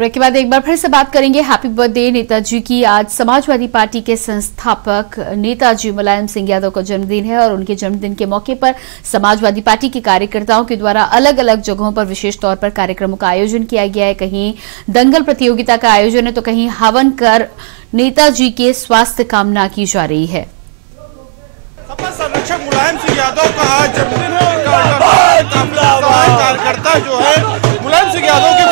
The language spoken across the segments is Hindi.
ब्रेक के बाद एक बार फिर से बात करेंगे हैप्पी बर्थडे नेताजी की। आज समाजवादी पार्टी के संस्थापक नेताजी मुलायम सिंह यादव का जन्मदिन है और उनके जन्मदिन के मौके पर समाजवादी पार्टी के कार्यकर्ताओं के द्वारा अलग अलग जगहों पर विशेष तौर पर कार्यक्रमों का आयोजन किया गया है। कहीं दंगल प्रतियोगिता का आयोजन है तो कहीं हवन कर नेताजी के स्वास्थ्य कामना की जा रही है। सपा संरक्षक मुलायम सिंह यादव का आज जन्मदिन है। कार्यकर्ता जो है मुलायम सिंह यादव के आज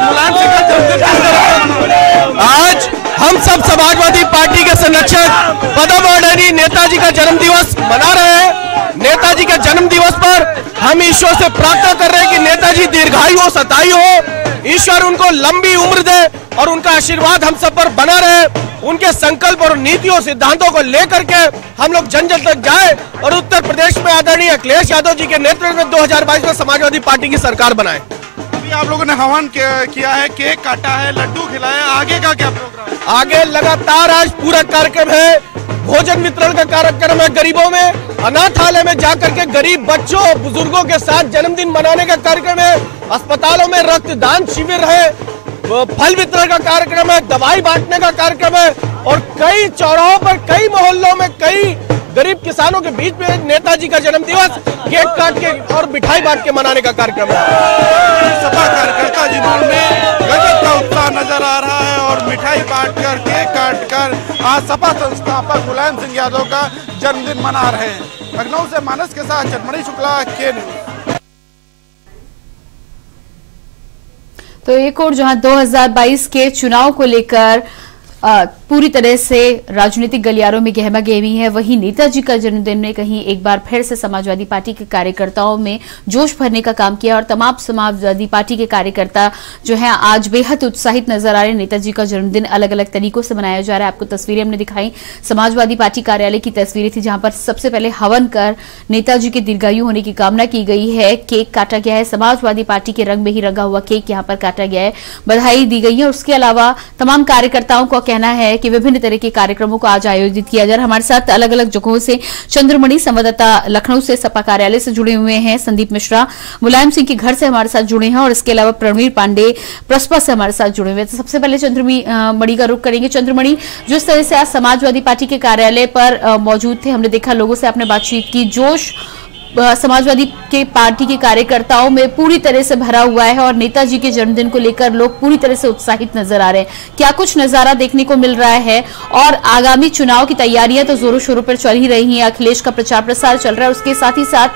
मुलायम सिंह का जन्मदिन। आज हम सब समाजवादी पार्टी के संरक्षक पदम आदरणीय नेताजी का जन्म दिवस मना रहे हैं। नेताजी के जन्म दिवस पर हम ईश्वर से प्रार्थना कर रहे हैं कि नेताजी दीर्घायु हो, शतायु हो, ईश्वर उनको लंबी उम्र दे और उनका आशीर्वाद हम सब पर बना रहे। उनके संकल्प और नीतियों सिद्धांतों को लेकर के हम लोग जन जन तक जाए और उत्तर प्रदेश में आदरणीय अखिलेश यादव जी के नेतृत्व में 2022 में समाजवादी पार्टी की सरकार बनाए। अभी आप लोगों ने हवन किया है, केक काटा है, लड्डू खिलाए, आगे का क्या प्रोग्राम? आगे लगातार आज पूरा कार्यक्रम है। भोजन वितरण का कार्यक्रम है, गरीबों में अनाथालय में जाकर के गरीब बच्चों बुजुर्गों के साथ जन्मदिन मनाने का कार्यक्रम है। अस्पतालों में रक्तदान शिविर है, फल वितरण का कार्यक्रम है, दवाई बांटने का कार्यक्रम है और कई चौराहों पर, कई मोहल्लों में, कई गरीब किसानों के बीच में नेताजी का जन्म दिवस केक काट के और मिठाई बांट के मनाने का कार्यक्रम है। सपा कार्यकर्ता जिन्होंने गजब का उत्साह नजर आ रहा है और मिठाई बांट कर, केक काट कर आज सपा संस्थापक मुलायम सिंह यादव का जन्मदिन मना रहे हैं। लखनऊ से मानस के साथ चटमणि शुक्ला के न्यूज। तो एक और जहां 2022 के चुनाव को लेकर पूरी तरह से राजनीतिक गलियारों में गहमा गहमी है, वहीं नेताजी का जन्मदिन में कहीं एक बार फिर से समाजवादी पार्टी के कार्यकर्ताओं में जोश भरने का काम किया और तमाम समाजवादी पार्टी के कार्यकर्ता जो है आज बेहद उत्साहित नजर आ रहे हैं। नेताजी का जन्मदिन अलग अलग तरीकों से मनाया जा रहा है। आपको तस्वीरें हमने दिखाई, समाजवादी पार्टी कार्यालय की तस्वीरें थी जहां पर सबसे पहले हवन कर नेताजी के दीर्घायु होने की कामना की गई है। केक काटा गया है, समाजवादी पार्टी के रंग में ही रंगा हुआ केक यहाँ पर काटा गया है, बधाई दी गई है। उसके अलावा तमाम कार्यकर्ताओं का कहना है कि विभिन्न तरह के कार्यक्रमों को आज आयोजित किया जा रहा है। हमारे साथ अलग अलग जगहों से चंद्रमणि संवाददाता लखनऊ से सपा कार्यालय से जुड़े हुए हैं, संदीप मिश्रा मुलायम सिंह के घर से हमारे साथ जुड़े हैं और इसके अलावा प्रणवीर पांडे प्रसपा से हमारे साथ जुड़े हुए हैं। तो सबसे पहले चंद्रमणि का रुख करेंगे। चंद्रमणि, जिस तरह से आज समाजवादी पार्टी के कार्यालय पर मौजूद थे, हमने देखा लोगों से आपने बातचीत की, जोश समाजवादी के पार्टी के कार्यकर्ताओं में पूरी तरह से भरा हुआ है और नेताजी के जन्मदिन को लेकर लोग पूरी तरह से उत्साहित नजर आ रहे हैं। क्या कुछ नजारा देखने को मिल रहा है? और आगामी चुनाव की तैयारियां तो जोरों शोरों पर चल ही रही हैं, अखिलेश का प्रचार प्रसार चल रहा है, उसके साथ ही साथ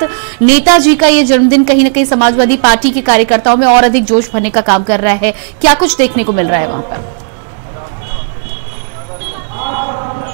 नेताजी का ये जन्मदिन कहीं ना कहीं समाजवादी पार्टी के कार्यकर्ताओं में और अधिक जोश भरने का काम कर रहा है। क्या कुछ देखने को मिल रहा है वहां पर?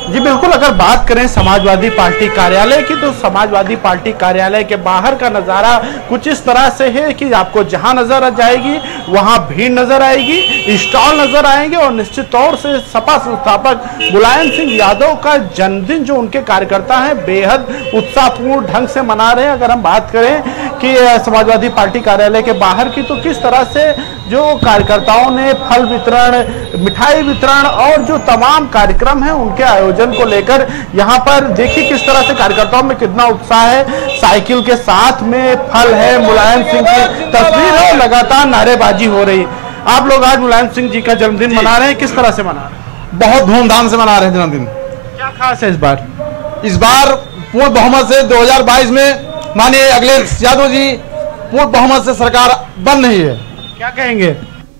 जी बिल्कुल, अगर बात करें समाजवादी पार्टी कार्यालय की तो समाजवादी पार्टी कार्यालय के बाहर का नजारा कुछ इस तरह से है कि आपको जहां नजर आ जाएगी वहां भीड़ नजर आएगी, स्टॉल नजर आएंगे और निश्चित तौर से सपा संस्थापक मुलायम सिंह यादव का जन्मदिन जो उनके कार्यकर्ता हैं बेहद उत्साहपूर्ण ढंग से मना रहे हैं। अगर हम बात करें कि समाजवादी पार्टी कार्यालय के बाहर की तो किस तरह से जो कार्यकर्ताओं ने फल वितरण, मिठाई वितरण और जो तमाम कार्यक्रम है उनके आयोजन को लेकर यहाँ पर देखिए किस तरह से कार्यकर्ताओं में कितना उत्साह है। साइकिल के साथ में फल है, मुलायम सिंह की तस्वीर है, लगातार नारेबाजी हो रही। आप लोग आज मुलायम सिंह जी का जन्मदिन मना रहे हैं, किस तरह से मना रहे हैं? बहुत धूमधाम से मना रहे हैं जन्मदिन। क्या खास है इस बार? इस बार पूर्ण बहुमत से 2022 में माननीय अखिलेश यादव जी पूर्ण बहुमत से सरकार बन रही है। क्या कहेंगे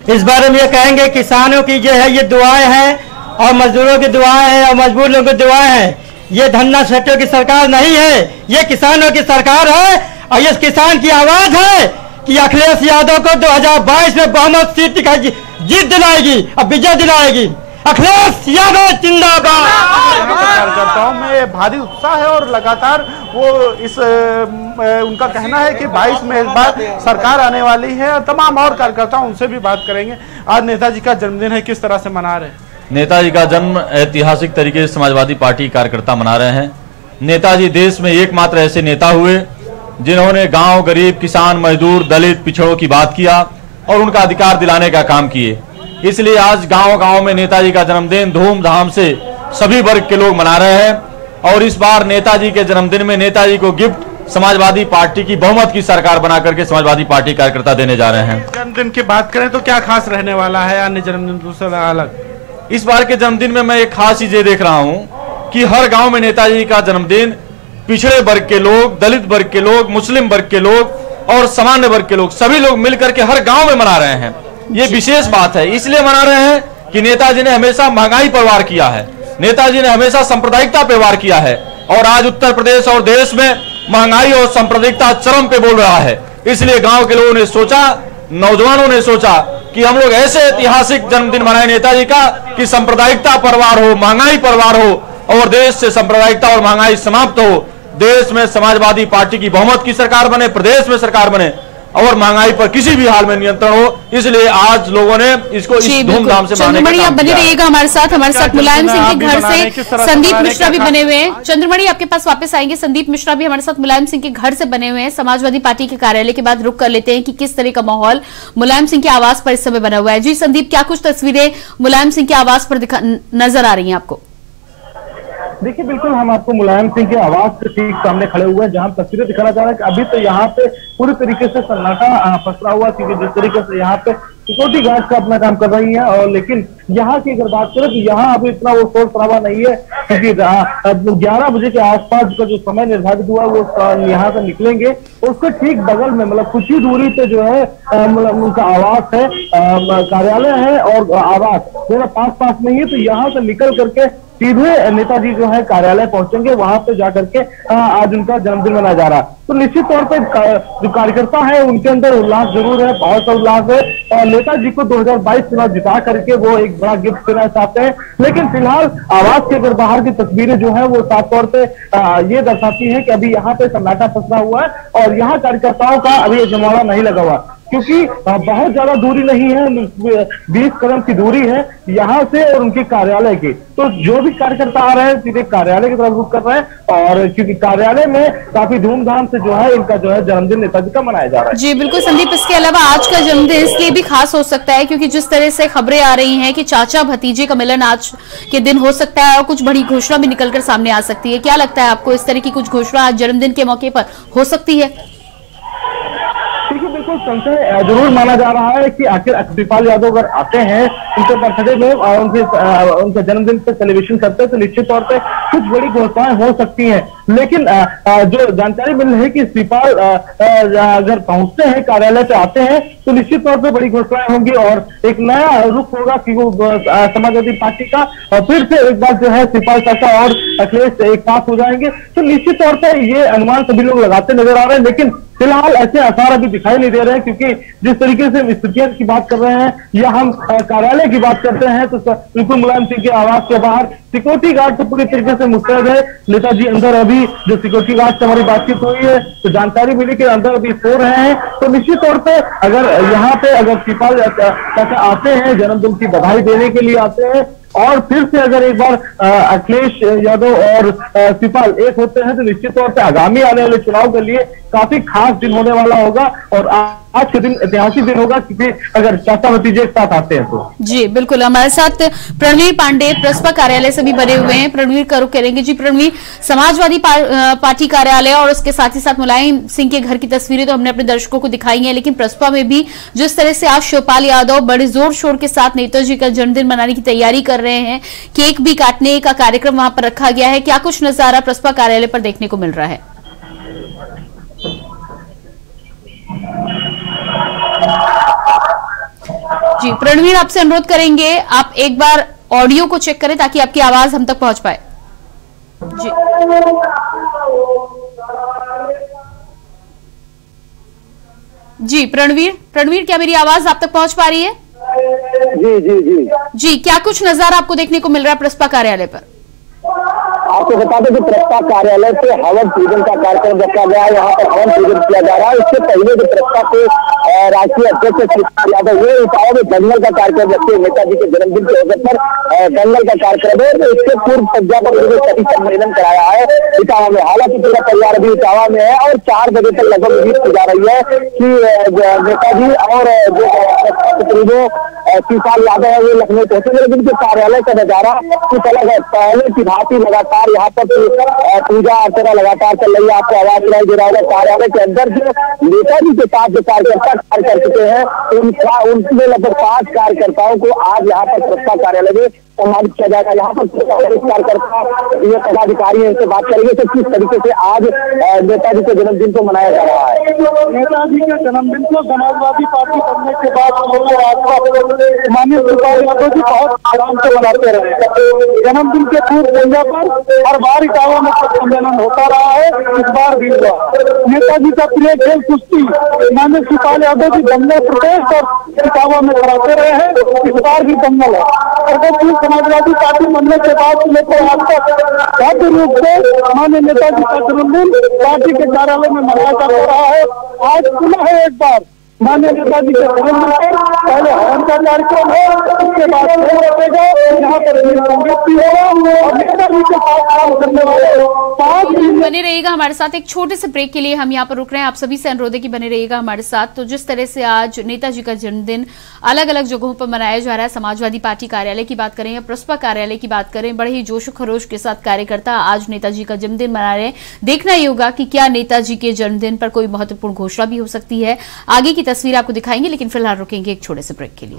इस बारे में? ये कहेंगे किसानों की जो है ये दुआएं हैं और मजदूरों की दुआएं हैं और मजबूर लोगों की दुआएं हैं। ये धन्ना सेठों की सरकार नहीं है, ये किसानों की सरकार है और ये किसान की आवाज है कि अखिलेश यादव को 2022 में बहुमत सीट दिखाएगी, जीत दिलाएगी और विजय दिलाएगी। अखिलेश यादव जिंदाबाद। कार्यकर्ताओं में भारी उत्साह है और लगातार वो उनका कहना है कि 22 में इस बार सरकार आने वाली है और तमाम और कार्यकर्ता उनसे भी बात करेंगे। आज नेताजी का जन्मदिन है, किस तरह से मना रहे हैं? नेताजी का जन्म ऐतिहासिक तरीके से समाजवादी पार्टी कार्यकर्ता मना रहे हैं। नेताजी देश में एकमात्र ऐसे नेता हुए जिन्होंने गांव, गरीब, किसान, मजदूर, दलित, पिछड़ों की बात किया और उनका अधिकार दिलाने का काम किए। इसलिए आज गांव-गांव में नेताजी का जन्मदिन धूमधाम से सभी वर्ग के लोग मना रहे हैं और इस बार नेताजी के जन्मदिन में नेताजी को गिफ्ट समाजवादी पार्टी की बहुमत की सरकार बना करके समाजवादी पार्टी कार्यकर्ता देने जा रहे हैं। जन्मदिन की बात करें तो क्या खास रहने वाला है अन्य जन्मदिन दूसरा अलग? इस बार के जन्मदिन में मैं एक खास चीज ये देख रहा हूं कि हर गांव में नेताजी का जन्मदिन पिछड़े वर्ग के लोग, दलित वर्ग के लोग, मुस्लिम वर्ग के लोग और सामान्य वर्ग के लोग सभी लोग मिलकर के हर गांव में मना रहे हैं। ये विशेष बात है, इसलिए मना रहे हैं कि नेताजी ने हमेशा महंगाई पर वार किया है, नेताजी ने हमेशा सांप्रदायिकता पर वार किया है और आज उत्तर प्रदेश और देश में महंगाई और सांप्रदायिकता चरम पे बोल रहा है। इसलिए गांव के लोगों ने सोचा, नौजवानों ने सोचा कि हम लोग ऐसे ऐतिहासिक जन्मदिन मनाएं नेताजी का कि सांप्रदायिकता पर वार हो, महंगाई पर वार हो और देश से सांप्रदायिकता और महंगाई समाप्त हो, देश में समाजवादी पार्टी की बहुमत की सरकार बने, प्रदेश में सरकार बने और महंगाई पर किसी भी हाल में नियंत्रण हो। इसलिए आज लोगों ने इसको इस धूमधाम से मनाने का चंद्रमणि, आप बने रहिएगा हमारे साथ मुलायम सिंह के घर से संदीप मिश्रा भी बने हुए हैं। चंद्रमणि, आपके पास वापस आएंगे। संदीप मिश्रा भी हमारे साथ मुलायम सिंह के घर से बने हुए हैं। समाजवादी पार्टी के कार्यालय के बाद रुक कर लेते हैं कि किस तरह का माहौल मुलायम सिंह के आवास पर इस समय बना हुआ है। जी संदीप, क्या कुछ तस्वीरें मुलायम सिंह के आवास पर नजर आ रही है आपको? देखिए, बिल्कुल हम आपको मुलायम सिंह के आवास के ठीक सामने खड़े हुए हैं, जहां तस्वीरें दिखाना चाह रहे हैं कि अभी तो यहाँ पे पूरी तरीके से सन्नाटा पसरा हुआ, क्योंकि जिस तरीके से यहाँ पे सिक्योरिटी गार्ड का अपना काम कर रही है। और लेकिन यहाँ की अगर बात करें तो यहाँ अभी इतना वो शोर शराबा नहीं है, क्योंकि 11 बजे के आसपास का जो समय निर्धारित हुआ वो यहाँ से निकलेंगे। उसके ठीक बगल में मतलब कुछ ही दूरी पे जो है मतलब उनका आवास है, कार्यालय है और आवास मेरा पास में ही है। तो यहाँ से निकल करके सीधे नेताजी जो है कार्यालय पहुंचेंगे, वहां पे जाकर के आज उनका जन्मदिन मनाया जा रहा है। तो निश्चित तौर पे जो कार्यकर्ता है उनके अंदर उल्लास जरूर है, बहुत सा उल्लास है और नेताजी को 2022 चुनाव जिता करके वो एक बड़ा गिफ्ट देना चाहते हैं। लेकिन फिलहाल आवास के अगर बाहर की तस्वीरें जो है वो साफ तौर पे ये दर्शाती है कि अभी यहाँ पे सन्नाटा फंसा हुआ है और यहाँ कार्यकर्ताओं का अभी जमावड़ा नहीं लगा हुआ, क्योंकि बहुत ज्यादा दूरी नहीं है, 20 कदम की दूरी है यहाँ से और उनके कार्यालय की। तो जो भी कार्यकर्ता आ रहे हैं सीधे कार्यालय की तरफ रुख कर रहे हैं और क्योंकि कार्यालय में काफी धूमधाम से जो है इनका जो है जन्मदिन नेताजी का मनाया जा रहा है। जी बिल्कुल संदीप, इसके अलावा आज का जन्मदिन इसलिए भी खास हो सकता है क्योंकि जिस तरह से खबरें आ रही हैं कि चाचा भतीजे का मिलन आज के दिन हो सकता है और कुछ बड़ी घोषणा भी निकलकर सामने आ सकती है। क्या लगता है आपको, इस तरह की कुछ घोषणा आज जन्मदिन के मौके पर हो सकती है? देखिए, बिल्कुल संशय जरूर माना जा रहा है कि आखिर शिवपाल यादव अगर आते हैं उनके बर्थडे में और उनके जन्मदिन पे सेलिब्रेशन करते हैं तो निश्चित तौर पे कुछ बड़ी घोषणाएं हो सकती हैं। लेकिन जो जानकारी मिल रही है कि शिवपाल अगर पहुंचते हैं कार्यालय पे आते हैं तो निश्चित तौर पे बड़ी घोषणाएं होंगी और एक नया रुख होगा कि वो समाजवादी पार्टी का और फिर से एक बार जो है शिवपाल चाचा और अखिलेश एक साथ हो जाएंगे। तो निश्चित तौर पर ये अनुमान सभी लोग लगाते नजर आ रहे हैं, लेकिन फिलहाल ऐसे आसार अभी दिखाई नहीं दे रहे हैं, क्योंकि जिस तरीके से स्थितियों की बात कर रहे हैं या हम कार्यालय की बात करते हैं तो बिल्कुल मुलायम सिंह के आवास के बाहर सिक्योरिटी गार्ड तो पूरी तरीके से मुस्तैद है। नेताजी अंदर अभी जो सिक्योरिटी गार्ड से हमारी बातचीत हुई है तो जानकारी मिली कि अंदर अभी सो रहे हैं। तो निश्चित तौर पे अगर यहाँ पे अगर शिवपाल चाचा आते हैं, जन्मदिन की बधाई देने के लिए आते हैं और फिर से अगर एक बार अखिलेश यादव और शिवपाल एक होते हैं तो निश्चित तौर पे आगामी आने वाले चुनाव के लिए काफी खास दिन होने वाला होगा और आज के दिन ऐतिहासिक दिन होगा क्योंकि अगर चाचा भतीजे एक साथ आते हैं तो। जी बिल्कुल, हमारे साथ प्रणवीर पांडे प्रसपा कार्यालय से भी बने हुए हैं। प्रणवीर का रुख करेंगे। जी प्रणवीर, समाजवादी पार्टी कार्यालय और उसके साथ ही साथ मुलायम सिंह के घर की तस्वीरें तो हमने अपने दर्शकों को दिखाई है, लेकिन प्रसपा में भी जिस तरह से आज शिवपाल यादव बड़े जोर शोर के साथ नेताजी का जन्मदिन मनाने की तैयारी कर रहे हैं, केक भी काटने का कार्यक्रम वहां पर रखा गया है। क्या कुछ नजारा प्रसपा कार्यालय पर देखने को मिल रहा है? जी प्रणवीर, आपसे अनुरोध करेंगे आप एक बार ऑडियो को चेक करें ताकि आपकी आवाज हम तक पहुंच पाए। जी जी प्रणवीर, क्या मेरी आवाज आप तक पहुंच पा रही है? जी, क्या कुछ नजारा आपको देखने को मिल रहा है प्रसपा कार्यालय पर? आपको बता दें कि प्रसपा कार्यालय पे हवन पूजन का कार्यक्रम रखा गया है। यहाँ पर हवन पूजन किया जा रहा है। इससे पहले जो प्रसपा के राष्ट्रीय अध्यक्ष शिवपाल यादव ये इटावा में दंगल का कार्यक्रम रखते हैं। नेताजी के जन्मदिन के अवसर पर दंगल का कार्यक्रम है, तो इसके पूर्व संध्या पर उन्होंने सभी सम्मेलन कराया है इटावा में। हालांकि पूरा परिवार अभी इटावा में है और 4 बजे तक लगभग उम्मीद की जा रही है कि नेताजी और जो शिवपाल यादव है वो लखनऊ पहुंचेंगे। लेकिन जो कार्यालय का नजारा कुछ अलग है, पहले की भांति लगातार यहाँ पर पूजा अर्चना लगातार चल रही है। आपको आवाज सुनाई दे रहा होगा। कार्यालय के अंदर जो नेताजी के साथ जो कार्यकर्ता कार्य कर चुके हैं उनमें लगभग 5 कार्यकर्ताओं को आज यहाँ पर प्रस्ताव कार्यालय में सम्मानित किया जाएगा। यहाँ पर कार्यकर्ता ये पदाधिकारी इनसे बात करेंगे तो किस तरीके से आज नेताजी के जन्मदिन को मनाया जा रहा है। नेताजी के जन्मदिन को समाजवादी पार्टी बनने के बाद माननीय शिवपाल यादव जी बहुत आराम से मनाते रहे। जन्मदिन के पूर्व संध्या पर हर बार इटावा में सम्मेलन होता रहा है, इस बार भी हुआ। नेताजी का प्रिय खेल कुश्ती माननीय शिवपाल यादव जी दंगल प्रदेश और इटावा में कराते रहे हैं, इस बार भी दंगल है। समाजवादी पार्टी बनने के बाद लेकर आज तक भव्य रूप से माननीय नेताजी का जन्मदिन पार्टी के कार्यालय में मनाया जा रहा है। आज पुनः एक बार माननीय नेताजी के जन्मदिन पर पहले हवन का कार्यक्रम है, उसके बाद बचेगा, यहाँ पर संगीत भी होगा और नेताजी के साथ काम करने वाले 5 बने रहिएगा हमारे साथ। एक छोटे से ब्रेक के लिए हम यहाँ पर रुक रहे हैं। आप सभी से अनुरोध है कि बने रहिएगा हमारे साथ। तो जिस तरह से आज नेताजी का जन्मदिन अलग अलग जगहों पर मनाया जा रहा है, समाजवादी पार्टी कार्यालय की बात करें या प्रसपा कार्यालय की बात करें, बड़े ही जोश खरोश के साथ कार्यकर्ता आज नेताजी का जन्मदिन मना रहे हैं। देखना ही होगा कि क्या नेताजी के जन्मदिन पर कोई महत्वपूर्ण घोषणा भी हो सकती है। आगे की तस्वीर आपको दिखाएंगे, लेकिन फिलहाल रुकेंगे एक छोटे से ब्रेक के लिए।